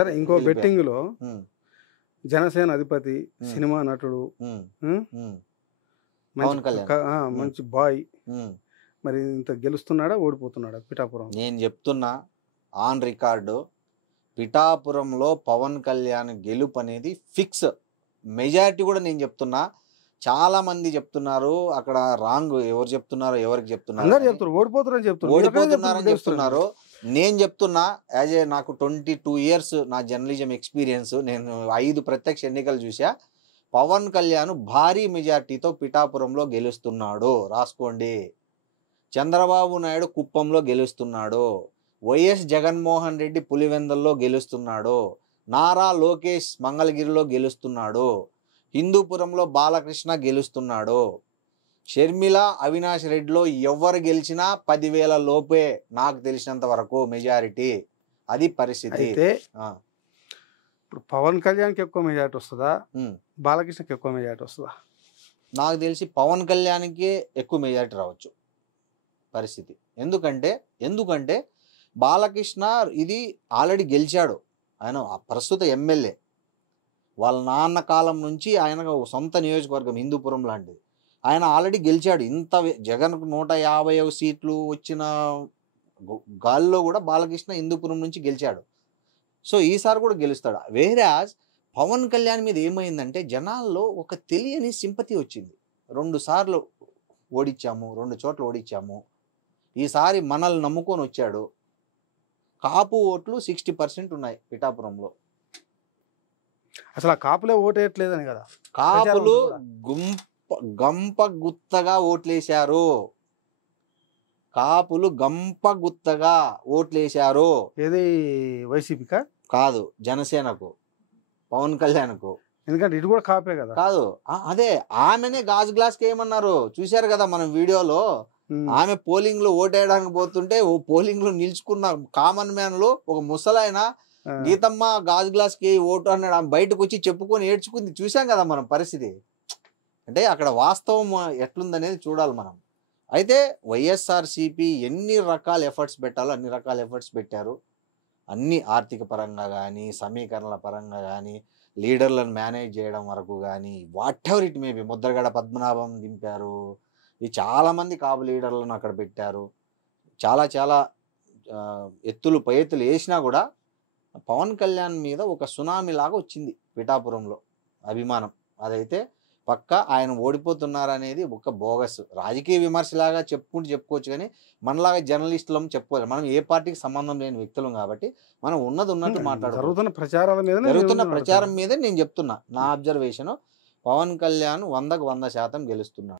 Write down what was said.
సరే ఇంకో వెళ్ళిపోయారు. బెట్టింగ్ లో ఉమ్, జనసేన అధిపతి సినిమా నటుడు ఉమ్, ఉమ్, ఉమ్, మంచి పవన్ కళ్యాణ్. మంచి బాయ్ ఉమ్. మరి ఇంత గెలుస్తున్నాడా ఓడిపోతున్నాడా పిఠాపురం? నేను చెప్తున్నా ఆన్ రికార్డు, పిఠాపురంలో పవన్ కళ్యాణ్ గెలుపు అనేది ఫిక్స్. మెజారిటీ కూడా నేను చెప్తున్నా. చాలా మంది చెప్తున్నారు అక్కడ రాంగ్. ఎవరు చెప్తున్నారు, ఎవరికి చెప్తున్నారు అందరు అని. చెప్తారు ఓడిపోతారని చెప్తున్నారు. మీరు ఎక్కడ ఓడిపోతున్నారని గెలుస్తున్నారు? చెప్తున్నారు. నేను చెప్తున్నా యాజ్ ఏ నాకు 22 ఇయర్స్ నా జర్నలిజం ఎక్స్పీరియన్స్, నేను 5 ప్రత్యక్ష ఎన్నికలు చూసా. పవన్ కళ్యాణ్ భారీ మెజార్టీతో పిఠాపురంలో గెలుస్తున్నాడు, రాసుకోండి. చంద్రబాబు నాయుడు కుప్పంలో గెలుస్తున్నాడు, వైఎస్ జగన్మోహన్ రెడ్డి పులివెందల్లో గెలుస్తున్నాడు, నారా లోకేష్ మంగళగిరిలో గెలుస్తున్నాడు, హిందూపురంలో బాలకృష్ణ గెలుస్తున్నాడు, షర్మిల అవినాష్ రెడ్డిలో ఎవరు గెలిచినా 10,000 లోపే నాకు తెలిసినంత వరకు మెజారిటీ. అది పరిస్థితి. అయితే ఇప్పుడు పవన్ కళ్యాణ్కి ఎక్కువ మెజార్టీ వస్తుందా, బాలకృష్ణకి ఎక్కువ మెజార్టీ వస్తుందా? నాకు తెలిసి పవన్ కళ్యాణ్కి ఎక్కువ మెజారిటీ రావచ్చు పరిస్థితి. ఎందుకంటే బాలకృష్ణ ఇది ఆల్రెడీ గెలిచాడు. ఆయన ప్రస్తుత ఎమ్మెల్యే. వాళ్ళ నాన్న కాలం నుంచి ఆయన సొంత నియోజకవర్గం హిందూపురం లాంటిది. ఆయన ఆల్రెడీ గెలిచాడు. ఇంత జగన్కు 150 సీట్లు వచ్చిన గాల్లో కూడా బాలకృష్ణ హిందూపురం నుంచి గెలిచాడు. సో ఈసారి కూడా గెలుస్తాడు. వేరాజ్ పవన్ కళ్యాణ్ మీద ఏమైందంటే జనాల్లో ఒక తెలియని సింపతి వచ్చింది. 2 సార్లు ఓడించాము, 2 చోట్ల ఓడించాము, ఈసారి మనల్ని నమ్ముకొని వచ్చాడు. కాపు ఓట్లు 60% ఉన్నాయి పిఠాపురంలో. అసలు ఆ కాపులే ఓటేయట్లేదని కదా. కాపులు గంప గుత్తగా ఓట్లేశారు. కాపులు గంప గుత్తగా ఓట్లేశారు. ఏది వైసీపీకా? కాదు, జనసేనకు, పవన్ కళ్యాణ్కు. ఎందుకంటే ఇటు కూడా కాపే కదా. కాదు, అదే ఆమెనే గాజు గ్లాస్కి ఏమన్నారు చూశారు కదా మనం వీడియోలో. ఆమె పోలింగ్ లో ఓటేయడానికి పోతుంటే ఓ పోలింగ్ లో నిల్చుకున్న కామన్ మ్యాన్ లో ఒక ముసలాయన గీతమ్మ గాజు గ్లాస్ కి ఓటు అన్నాడు. ఆమె బయటకు వచ్చి చెప్పుకొని ఏడ్చుకుంది. చూసాం కదా మనం పరిస్థితి. అంటే అక్కడ వాస్తవం ఎట్లుందనేది చూడాలి మనం. అయితే వైఎస్ఆర్సీపీ ఎన్ని రకాల ఎఫర్ట్స్ పెట్టాలో అన్ని రకాల ఎఫర్ట్స్ పెట్టారు. అన్ని ఆర్థిక పరంగా కానీ, సమీకరణల పరంగా కానీ, లీడర్లను మేనేజ్ చేయడం వరకు కానీ, whatever it may be. Mudragada Padmanabham దింపారు. ఈ చాలామంది కాపు లీడర్లను అక్కడ పెట్టారు. చాలా ఎత్తులు పై ఎత్తులు వేసినా కూడా పవన్ కళ్యాణ్ మీద ఒక సునామీ లాగా వచ్చింది పిఠాపురంలో అభిమానం. అదైతే పక్క ఆయన ఓడిపోతున్నారనేది ఒక బోగస్ రాజకీయ విమర్శలాగా చెప్పుకోవచ్చు. కానీ మనలాగా జర్నలిస్టులం చెప్పుకోవాలి. మనం ఏ పార్టీకి సంబంధం లేని వ్యక్తులం కాబట్టి మనం ఉన్నది ఉన్నట్టు మాట్లాడుతున్నాం. జరుగుతున్న ప్రచారం మీద నేను చెప్తున్నా. నా అబ్జర్వేషన్ పవన్ కళ్యాణ్ 100% గెలుస్తున్నాడు.